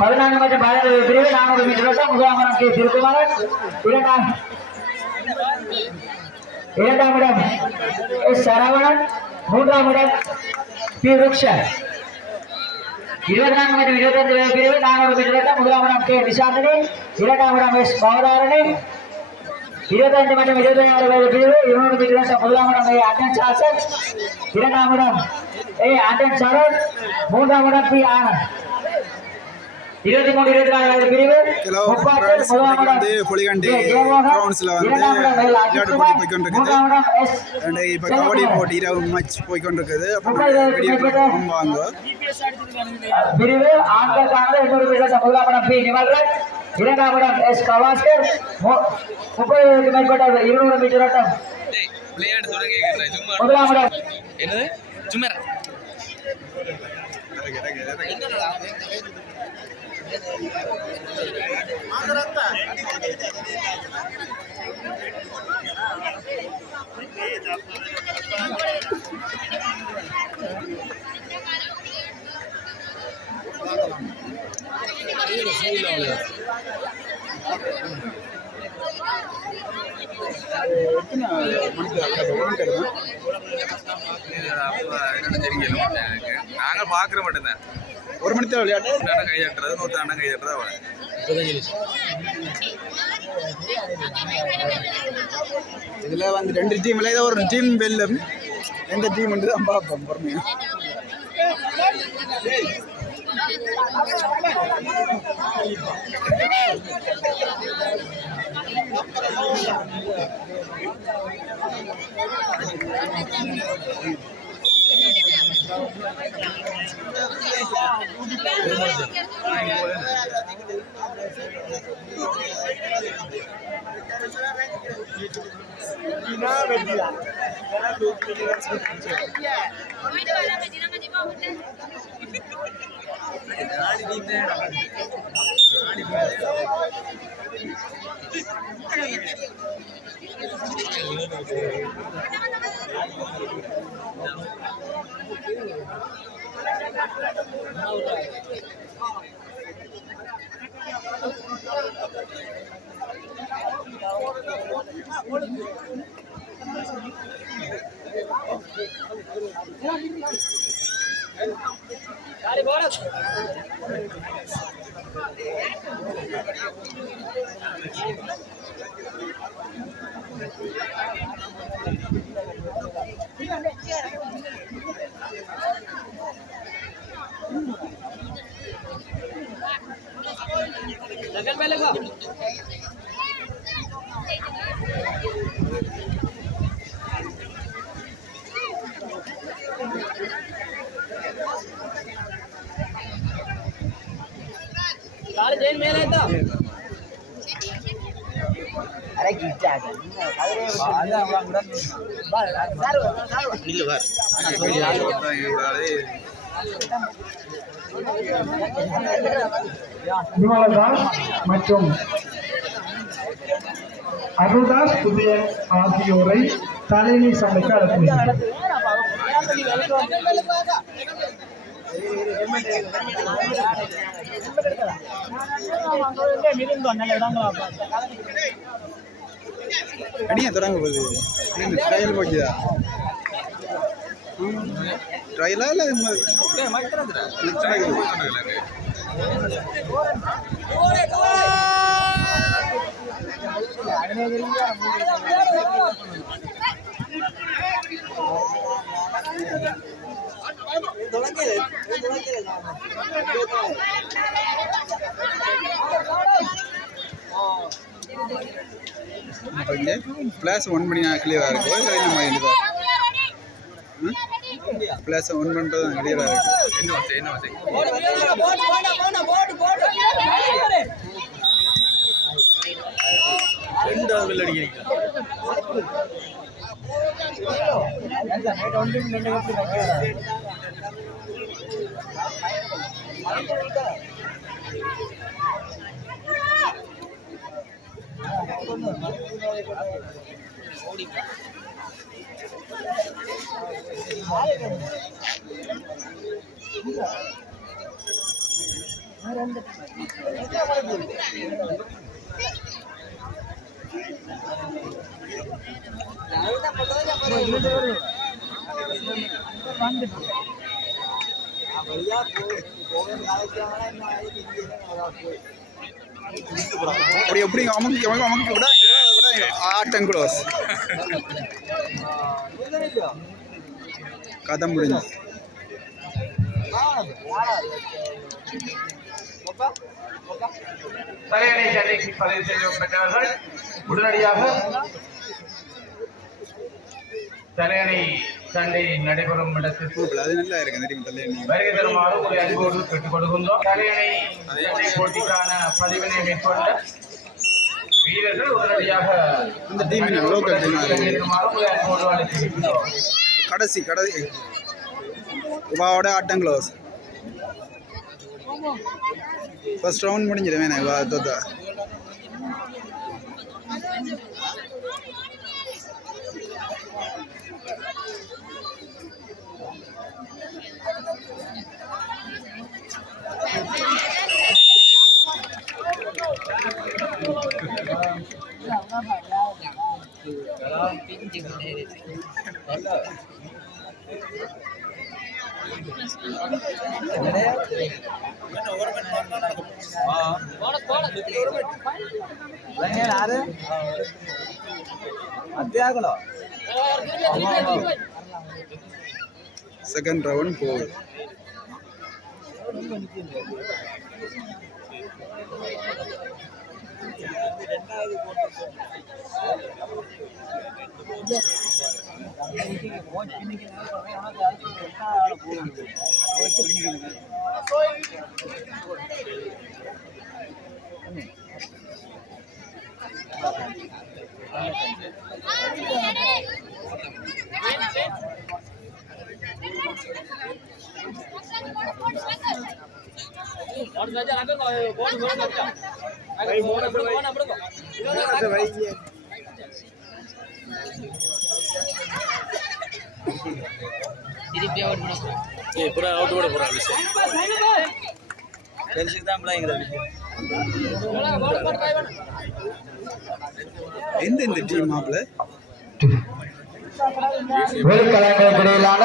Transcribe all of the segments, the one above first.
14 மற்றும் 17 பிரிவு 400 மீட்டர் ஓட்டம். முதலாம் இடம் கே திருக்குமாரன், இரண்டாம் இடம் எஸ் சரவணன், மூன்றாம் இடம் பி ருக்ஷன். 24 மற்றும் 25 பிரிவு 400 மீட்டர் ஓட்டம். முதலாம் இடம் கே நிஷாந்தினி, இரண்டாம் இடம் எஸ் பவதாரணி. 25 மற்றும் 26 பிரிவு 200 மீட்டர் ஓட்டம். முதலாம் இடம் ஏ அட்டன் சாசன், இரண்டாம் இடம் ஏ அட்டன் சரண், மூன்றாம் இடம் பி ஆனந்த். 23 24 பிரிவு 30 முதலாம் இடம் பொலிகண்டி கிரவுண்ட்ஸ்ல இரண்டாம் இடம் போய் கொண்டிருக்குது. இப்ப கபடி போட்டி இரவு மேட்ச் போய் கொண்டிருக்குது. வாங்க பிரிவு ஆண்களுக்கான 200 மீட்டர் முதலாம் இடம் பி நிமல்ராஜ், இரண்டாம் இடம் எஸ் கவாஸ்கர். 30 மேற்பட்ட 200 மீட்டர் ஓட்டம். முதலாம் இடம் என்னது சுமர் நாங்க பாக்குற மட்டும்தான். ஒரு மணி தேவை விளையாட்டு கை தட்டுறது, 100 அண்ணன் கை தட்டுறது. இதுல வந்து 2 டீம்ல ஏதோ ஒரு டீம் வெல்லும். எந்த டீம் தான் பார்ப்போம் பொறுமையா. மற்றும் அருள்தாஸ் புதிய ஆகியோரை தலைமை சமைக்க அழைக்கிறார். அடியா தொடங்க போகுது. ட்ரையல் போக்கிதா? ட்ரையலா இல்ல பிளாஸ் 1 பண்ணி கிளியரா இருக்கோ இல்லை இந்த மாதிரி இருக்கோ? பிளாஸ் 1 பண்ணுறது கிளியரா இருக்கு. என்ன ரெண்டாவது வெள்ள அடிக்கிறீங்க. அப்படி எப்படி அமுக்கி அமுக்கி விட ஆட்டம் க்ளோஸ் கதை முடிஞ்சு. தலையணை சண்டைக்கு பதிவு செய்யப்பட்டவர்கள் உடனடியாக தலையணை சண்டை நடைபெறும் இடத்திற்கு அது நல்லா இருக்கு தெரியும் தலையணை வருகை தருமாறு ஒரு அன்போடு கேட்டுக் கொடுக்கின்றோம். தலையணை சண்டை போட்டிக்கான பதிவினை மேற்கொண்ட வீரர்கள் உடனடியாக இந்த டீமின் லோக்கல் தருமாறு ஒரு அன்போடு அழைத்திருக்கின்றோம். கடைசி வாவோட ஆட்டம் க்ளோஸ். ஃபர்ஸ்ட் ரவுண்ட் முடிஞ்சிடும் வேணா தோத்தா. செகண்ட் ரவுண்ட் போகுது. எந்த டீம் மாப்பிள்ள வெளிக்கலங்களுக்கு இடையிலான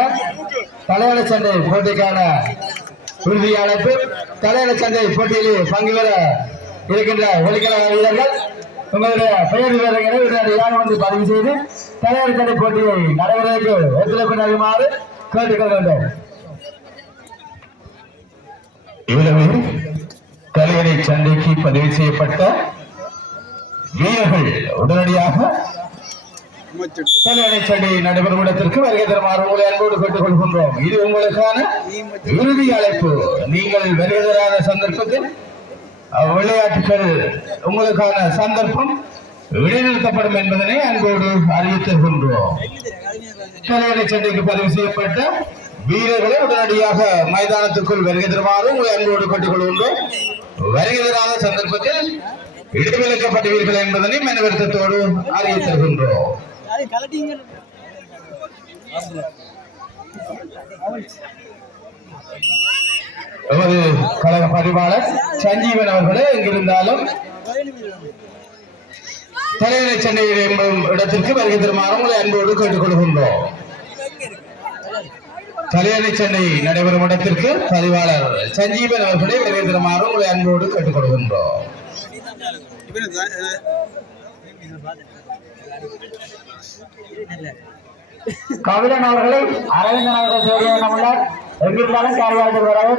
தலையணை சண்டை போட்டிக்கான உறுதி அழைப்பு. தலையணை சண்டை போட்டியிலே பங்கு பெற இருக்கின்ற வெளிக்கலக வீரர்கள் உங்களுடைய பெயர் விவரங்களை யார் வந்து பதிவு செய்து தலையணை சண்டை போட்டியை நடைபெறுவதற்கு ஒத்துழைப்பு நல்குமாறு கேட்டுக்கொள்ள வேண்டும். இவ்வளவு தலையணை சண்டைக்கு பதிவு செய்யப்பட்ட வீரர்கள் உடனடியாக தலையணை சண்டை நடைபெறும் இடத்திற்கு வருகை தருமாறு உங்களை அன்போடு கேட்டுக் கொள்கின்றோம். இது உங்களுக்கான இறுதி அழைப்பு. நீங்கள் வருகை தராத சந்தர்ப்பத்தில் விளையாட்டுகள் உங்களுக்கான சந்தர்ப்பம் இடைநிறுத்தப்படும் என்பதனை அன்போடு அறிவித்திருக்கின்றோம். தலையணை சண்டைக்கு பதிவு செய்யப்பட்ட வீரர்களை உடனடியாக மைதானத்துக்குள் வருகை தருமாறு உங்களை அன்போடு கேட்டுக் கொள்கின்றோம். வருகை தராத சந்தர்ப்பத்தில் இடைவிலக்கப்பட்டவர்கள் என்பதனை மனவருத்தத்தோடு அறிவித்திருக்கின்றோம். எமது கழக பதிவாளர் சஞ்சீவன் அவர்களே எங்கிருந்தாலும் தலையணை சண்டையில் என்பதும் இடத்திற்கு வருகை தருமாறு உங்களை அன்போடு கேட்டுக் கொள்கின்றோம். தலையணை சண்டை நடைபெறும் இடத்திற்கு பதிவாளர் சஞ்சீவன் அவர்களே வருகை தருமாறு உங்களை அன்போடு கேட்டுக் கொள்கின்றோம். கவிதன் அவர்களை அரவிந்தன் அவர்கள் தேவையான உள்ளார். எங்கிருந்தாலும் காரியாளர்கள் வராது.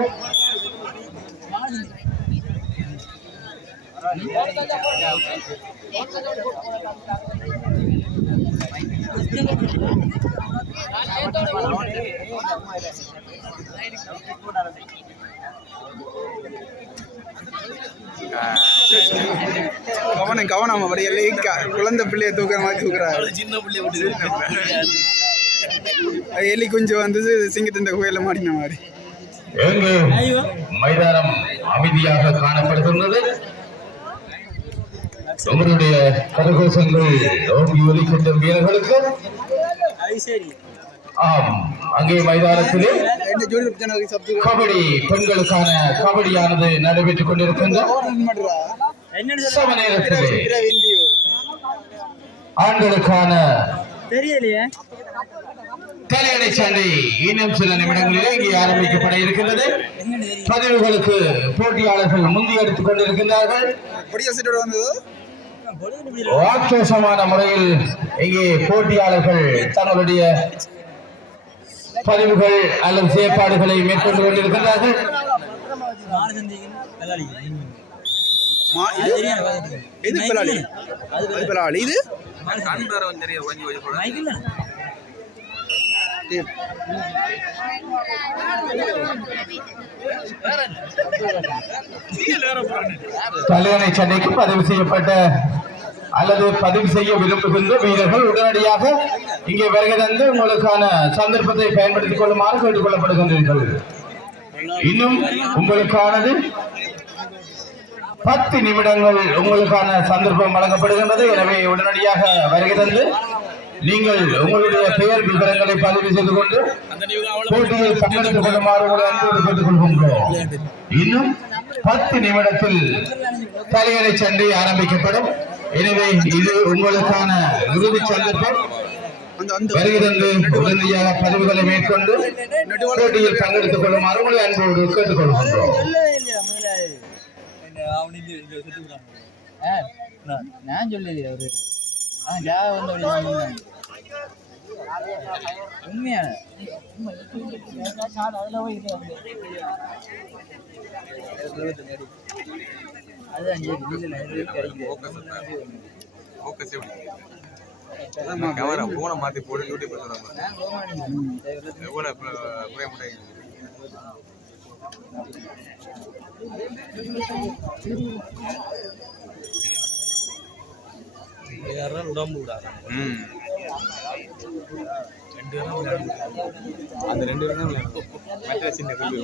கவனம் அப்படியே குழந்தை பிள்ளைய தூக்குற மாதிரி தூக்குறாரு. எலி கொஞ்சம் வந்து சிங்கத்தின் கோயில மாட்டின மாதிரி. மைதானம் அமைதியாக காணப்படுகின்றது. உங்களுடைய கரகோஷங்கள் ஓங்கி ஒலிக்கின்ற வீரர்களுக்கு ஆம், அங்கே மைதானத்திலே கபடி பெண்களுக்கான கபடியானது நடைபெற்றுக் கொண்டிருக்கின்றது. சம நேரத்திலே ஆண்களுக்கான தலையணை சண்டை இன்னும் சில நிமிடங்களிலே இங்கே ஆரம்பிக்கப்பட இருக்கின்றது. பதிவுகளுக்கு போட்டியாளர்கள் முந்தி எடுத்துக் கொண்டிருக்கின்றார்கள். ஆக்ரோஷமான முறையில் இங்கே போட்டியாளர்கள் தங்களுடைய பதிவுகள் அல்லது செயற்பாடுகளை மேற்கொண்டு கொண்டிருக்கின்றார்கள். தலையணை சண்டைக்கு பதிவு செய்யப்பட்ட அல்லது பதிவு செய்ய விரும்புகின்ற வீரர்கள் உடனடியாக இங்கே வருகை தந்து உங்களுக்கான சந்தர்ப்பத்தை பயன்படுத்திக் கொள்ளுமாறு கேட்டுக் கொள்ளப்படுகின்றீர்கள். இன்னும் உங்களுக்கானது 10 நிமிடங்கள் உங்களுக்கான சந்தர்ப்பம் வழங்கப்படுகின்றது. எனவே உடனடியாக வருகை தந்து நீங்கள் உங்களுடைய பெயர் விவரங்களை பதிவு செய்து கொண்டு போட்டியில் பங்கெடுத்துக் கொள்ளுமாறு உங்களை அன்போடு கேட்டுக் கொள்கின்றோம். இன்னும் 10 நிமிடத்தில் தலையணை சண்டை ஆரம்பிக்கப்படும். எனவே இது உங்களுக்கான இறுதி சந்தர்ப்பம். வருகிறது உடனடியாக பதிவுகளை மேற்கொண்டு போட்டியில் பங்கெடுத்துக் கொள்ளுமாறு உங்களை அன்போடு கேட்டுக் கொள்கின்றோம். நான் சொல்லலையே அவரு உண்மையான போன மாத்தி போடு யூடியூப் உடம்பு விடாது அந்த 2 பேரும் மற்ற சின்ன கல்வி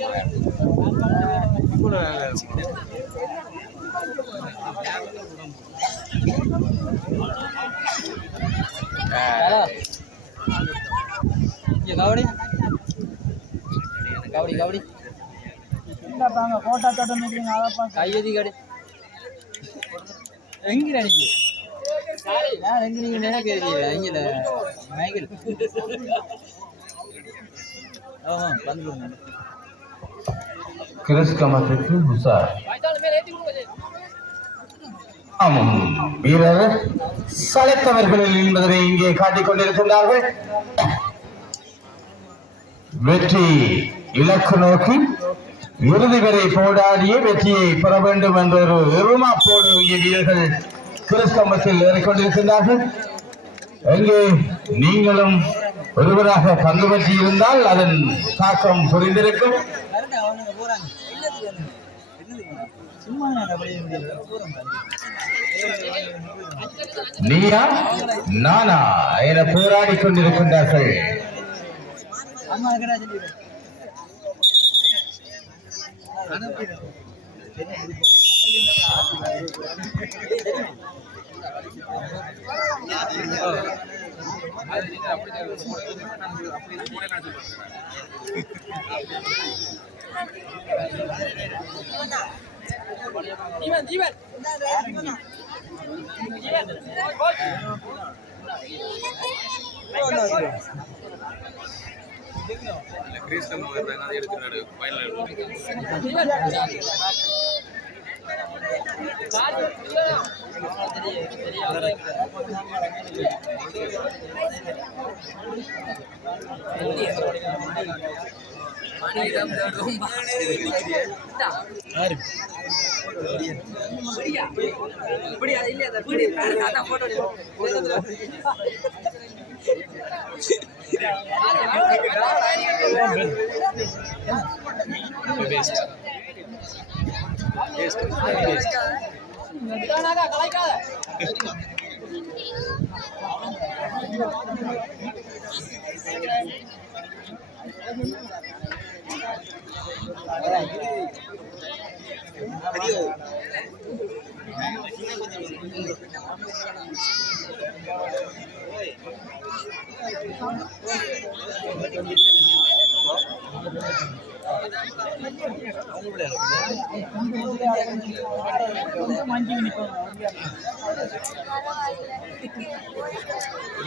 கபடி கபடி கபடி போட்டா தோட்டம் கையதி கடை எங்க அடிக்கு நான் எங்க நீங்க நினைக்கிறீங்க எங்கல மைக்கேல் வந்து கிறிஸ்கமத்துக்கு உசார் வீரர் சளைத்தவர்களில் என்பதனை இங்கே காட்டிக் கொண்டிருக்கின்றார்கள். வெற்றி இலக்கு நோக்கி இறுதி வரை போராடிய வெற்றியை பெற வேண்டும் என்ற ஒரு எருமாப்போடு இங்கே வீரர்கள் கிறிஸ்கமத்தில் ஏறிக்கொண்டிருக்கின்றார்கள். எங்கே நீங்களும் ஒருவராக பங்கு பெற்றி இருந்தால் அதன் தாக்கம் புரிந்திருக்கும். நீயா நானா என போராடி கொண்டிருக்கின்றார்கள்.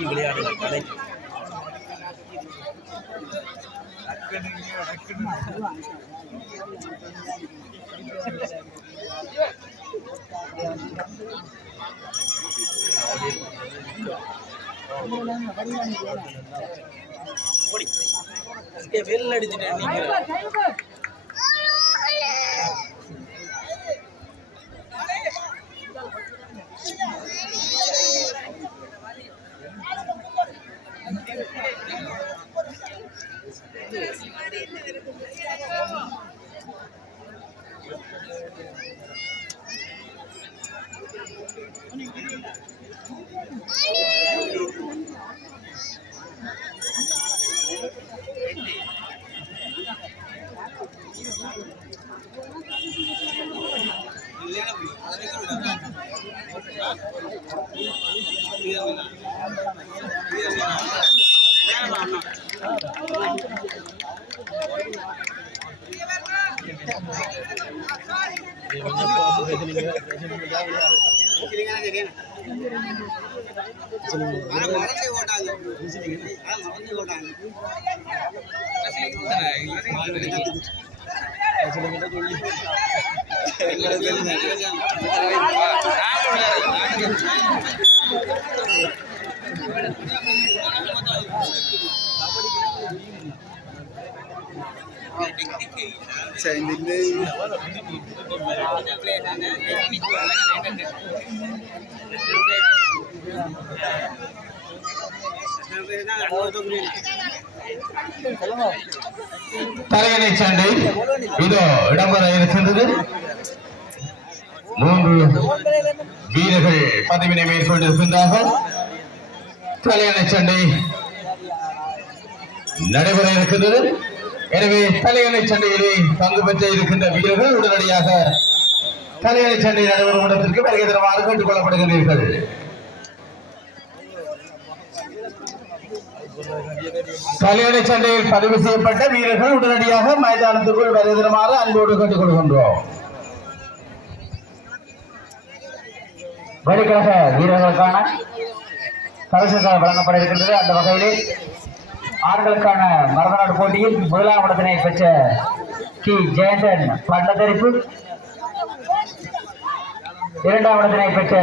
விளையாடுற கலை வெள்ள அடிச்சுட்டேன் நீங்க தலையணை சண்டை இதோ இடம்பெற இருக்கின்றது. 3 வீரர்கள் பதவியினை மேற்கொண்டிருக்கின்றார்கள். தலையணை சண்டை நடைபெற இருக்கின்றது. எனவே தலையணை சண்டையிலே பங்கு பெற்ற இருக்கின்ற வீரர்கள் உடனடியாக தலையணை சண்டை நடைபெறும் இடத்திற்கு வருகை தருமாறு கேட்டுக் கொள்ளப்படுகின்றீர்கள். தலையணை சண்டையில் பதிவு செய்யப்பட்ட வீரர்கள் உடனடியாக மைதானத்திற்குள் வருகை தருமாறு அன்போடு கேட்டுக் கொள்கின்றோம். வழிகழக வீரர்களுக்கான பரிசுகள் வழங்கப்பட இருக்கின்றது. அந்த வகையிலே ஆண்களுக்கான மரதநாடு போட்டியில் முதலாம் இடத்தினை பெற்ற கி ஜெயந்தன் பட்டத்தரிப்பு, 2ஆம் இடத்தினை பெற்ற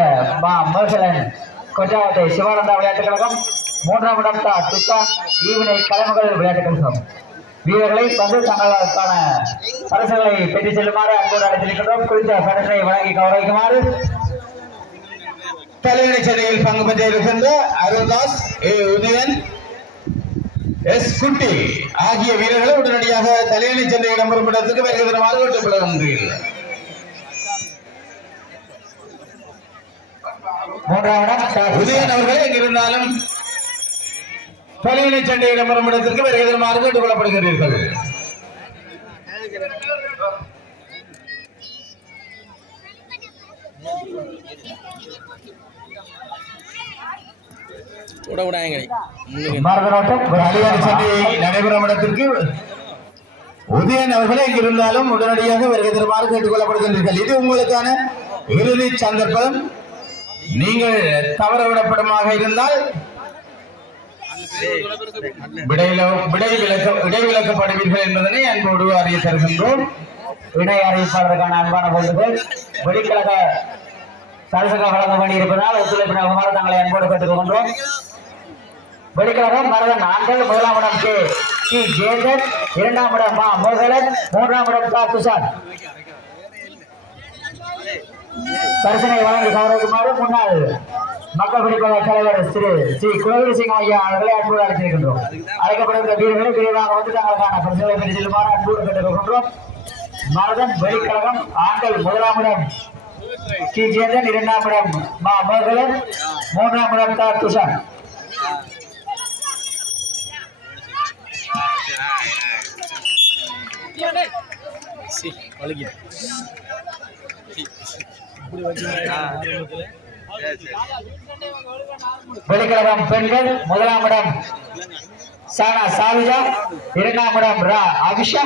மா மோசலன் கொச்சாவத்தை சிவானந்தா விளையாட்டுக் கழகம், 3ஆம் இடம் தா துஷான் ஈவினை கலைமகள் விளையாட்டுக் கழகம். வீரர்களை வந்து தங்களுக்கான பரிசுகளை பெற்றுச் செல்லுமாறு அன்போடு அழைத்திருக்கின்றோம். குறித்த பரிசை வழங்கி கௌரவிக்குமாறு தலையணை சண்டையில் பங்கு பெற்ற இருக்கின்ற அருள்தாஸ், உதயன், எஸ் குட்டி ஆகிய வீரர்களை உடனடியாக தலையணை சண்டை இடம்பெறும் இடத்துக்கு வருகை தருமாறு கேட்டுக்கொள்கின்றீர்கள். 3ஆம் இடம் உதயன் அவர்கள் எங்கிருந்தாலும் தலையணை சண்டை இடம்பெறும் இடத்திற்கு வருகை தருமாறு கேட்டுக் கொள்ளப்படுகிறீர்கள். நடைபெறும் இடத்திற்கு உதயன் அவர்களே எங்கிருந்தாலும் உடனடியாக வருகை தருமாறு கேட்டுக் கொள்ளப்படுகின்றீர்கள். இது உங்களுக்கான இறுதி சந்தர்ப்பம். நீங்கள் தவறவிடப்படுமாக இருந்தால் விடைவிலக்கப்படுவீர்கள் என்பதனை அன்போடு அறிய தருகின்றோம். இணை அறிவிப்பாளருக்கான அன்பான போட்டுகள் வெளிக்கழக பரிசுகள் வழங்க வேண்டியிருப்பதால் ஒத்துழைப்பு நல்குமாறு தங்களை அன்போடு கேட்டுக்கொள்கின்றோம். வெளிக்கழகம் மரதன் ஆண்கள், 1ஆம் இடம் கி ஜெயந்தன், 2ஆம் இடம் மா மோகலன், 3ஆம் இடம் தா துஷான். பரிசனை வழங்கி கௌரவிக்குமாறு முன்னாள் மக்கள் பிடிப்பக தலைவர் ஸ்ரீ குலவீர சிங் ஐயா அவர்களை அன்போடு அழைத்திருக்கின்றோம். அழைக்கப்படுகின்ற வீரர்களை விரைவாக வந்து தங்களுக்கான பரிசுகளை பெற்று செல்லுமாறு அன்போடு கேட்டுக்கொள்கின்றோம். மரதன் வெளிக்கழகம் ஆண்கள், 1ஆம் இடம் கி ஜெயந்தன், 2ஆம் இடம் மா மோகலன், 3ஆம் இடம் தா துஷான். வெளிக்கழகம் பெண்கள் முதலாம் இடம் சானா சாலிஜா, இரண்டாம் இடம் ரா அபிஷா,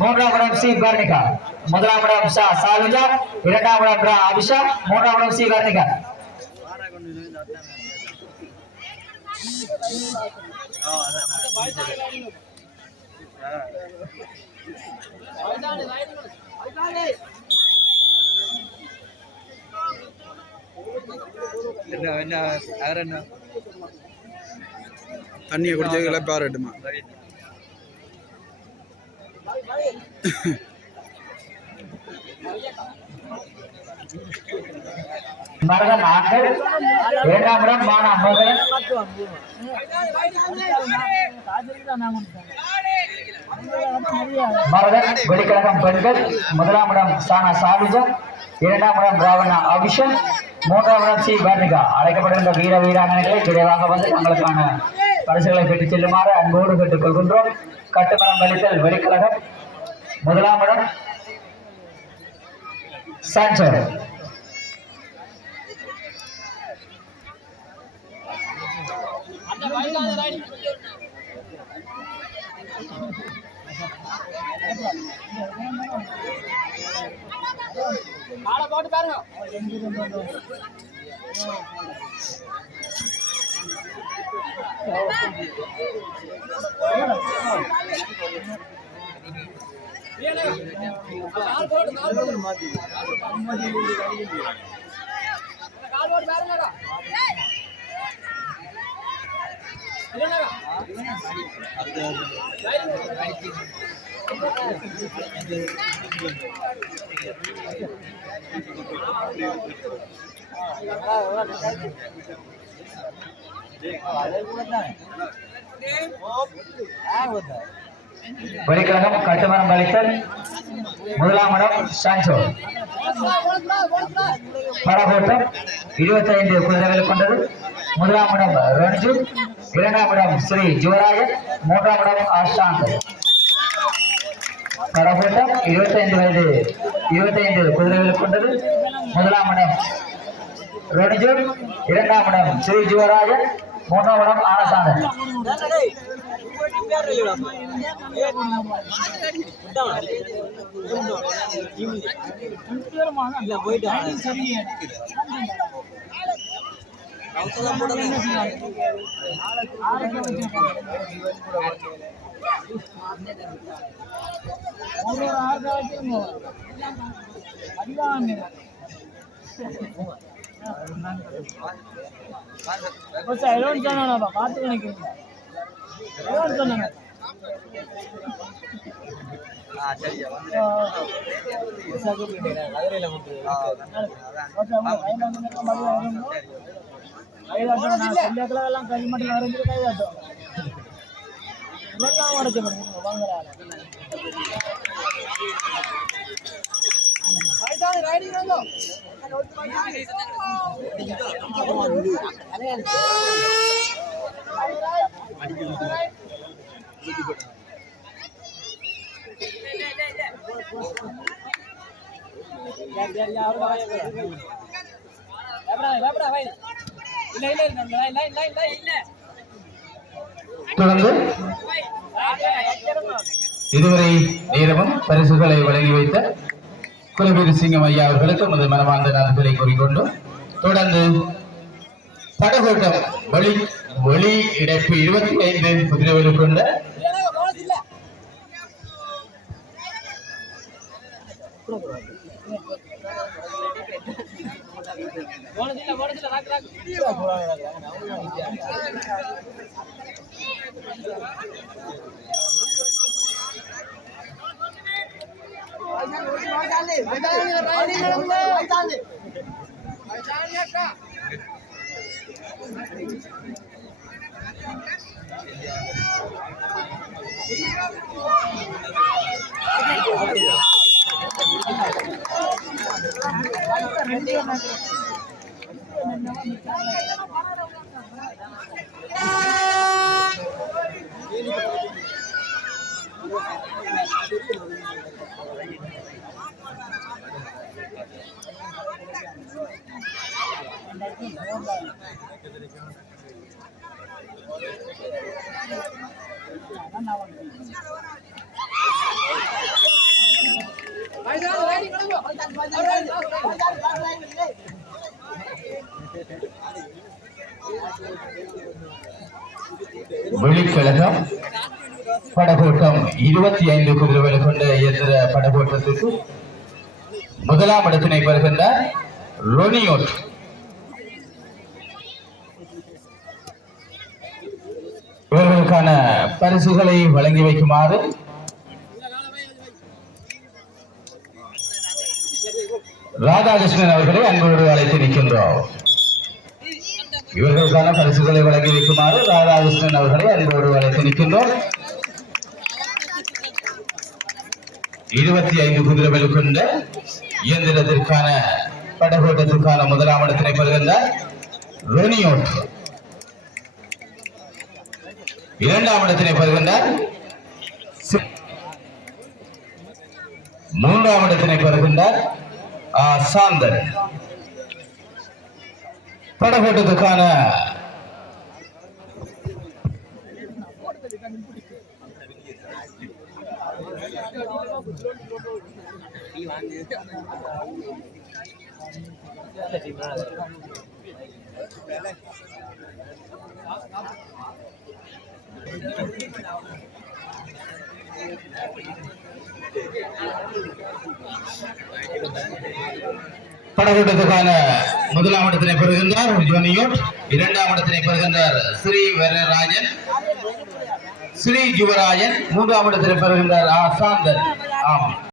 மூன்றாம் இடம் சி கர்ணிகா. முதலாம் இடம் சா சாலிஜா, இரண்டாம் இடம் ரா அபிஷா, மூன்றாம் இடம் சி கர்ணிகா. தண்ணியை குடிச்சதுல பாராட்டுமா மரகன் ஆண்கள், இரண்டாம் இடம் மானா மோகன், மரகன் வெளிக்கழகம் பெண்கள் முதலாம் இடம் சானா சாலிஜா, இரண்டாம் இடம் ராவணா அபிஷன், மூன்றாம் இடம் சி வர்ணிகா. அழைக்கப்படுகின்ற வீர வீராங்கனைகளை விரைவாக வந்து தங்களுக்கான பரிசுகளை பெற்றுச் செல்லுமாறு அன்போடு கேட்டுக் கொள்கின்றோம். கட்டுமரம் வலித்தல் வெளிக்கழகம் முதலாம் இடம் சான்சர், போட்டு பாருங்க. வெளிக்கழகம் கட்டுமரம் வலித்தல் முதலாம் இடம் சான்சோ. படகோட்டம் 25 குதிரைகள் கொண்டது. முதலாம் இடம் ரன்ஜு, இரண்டாம் இடம் ஸ்ரீ ஜுவராஜன், மூன்றாம் இடம் ஆஷாந்த். படகோட்டம் 25 குதிரைகள் கொண்டது. முதலாம் இடம் ரன்ஜு, இரண்டாம் இடம் ஸ்ரீ ஜுவராஜன், மூன்றாம் இடம் ஆனசாந்தன். பார்த்து நினைக்கிறீங்க சொன்னாங்க. எல்லாம் கை மட்டும் வரைஞ்சு கைதாட்டும் உடைச்சு வாங்குறாங்க. தொடர்ந்து இதுவரை நேரமும் பரிசுகளை வழங்கி வைத்த குலவீர சிங்கம் ஐயா அவர்களுக்கு நமது மனமார்ந்த நன்றிகளை கூறிக்கொண்டு தொடர்ந்து படகோட்டம் வெளி இணைப்பு 25 குதிரைகள் கொண்ட வெளிக்கழகம் படகோட்டம் 25 குதிரைகள் கொண்ட இயந்திர படகோட்டத்துக்கு முதலாம் இடத்தினை பெறுகின்ற ரொனியோட். இவர்களுக்கான பரிசுகளை வழங்கி வைக்குமாறு ராதாகிருஷ்ணன் அவர்களை அன்போடு அழைத்து நிற்கின்றோம். இவர்களுக்கான பரிசுகளை வழங்கி வைக்குமாறு ராதாகிருஷ்ணன் அவர்களை அன்போடு அழைத்து நிற்கின்றோம். 25 குதிரைகள் கொண்ட இயந்திரத்திற்கான படகோட்டத்திற்கான முதலாம் இடத்தினை பெறுகின்ற ரொனியோட். இரண்டாம் இடத்தினை பெறுகின்றார். மூன்றாம் இடத்தினை பெறுகின்றார் சாந்தன். படகோட்டத்துக்கான படகோட்டத்துக்கான முதலாம் இடத்தினை பெறுகின்றார் ஜோனியோட். இரண்டாம் இடத்தினை பெறுகின்றார் ஸ்ரீ வரராஜன், ஸ்ரீ யுவராஜன். மூன்றாம் இடத்தினை பெறுகின்றார் சாந்தன். ஆம்.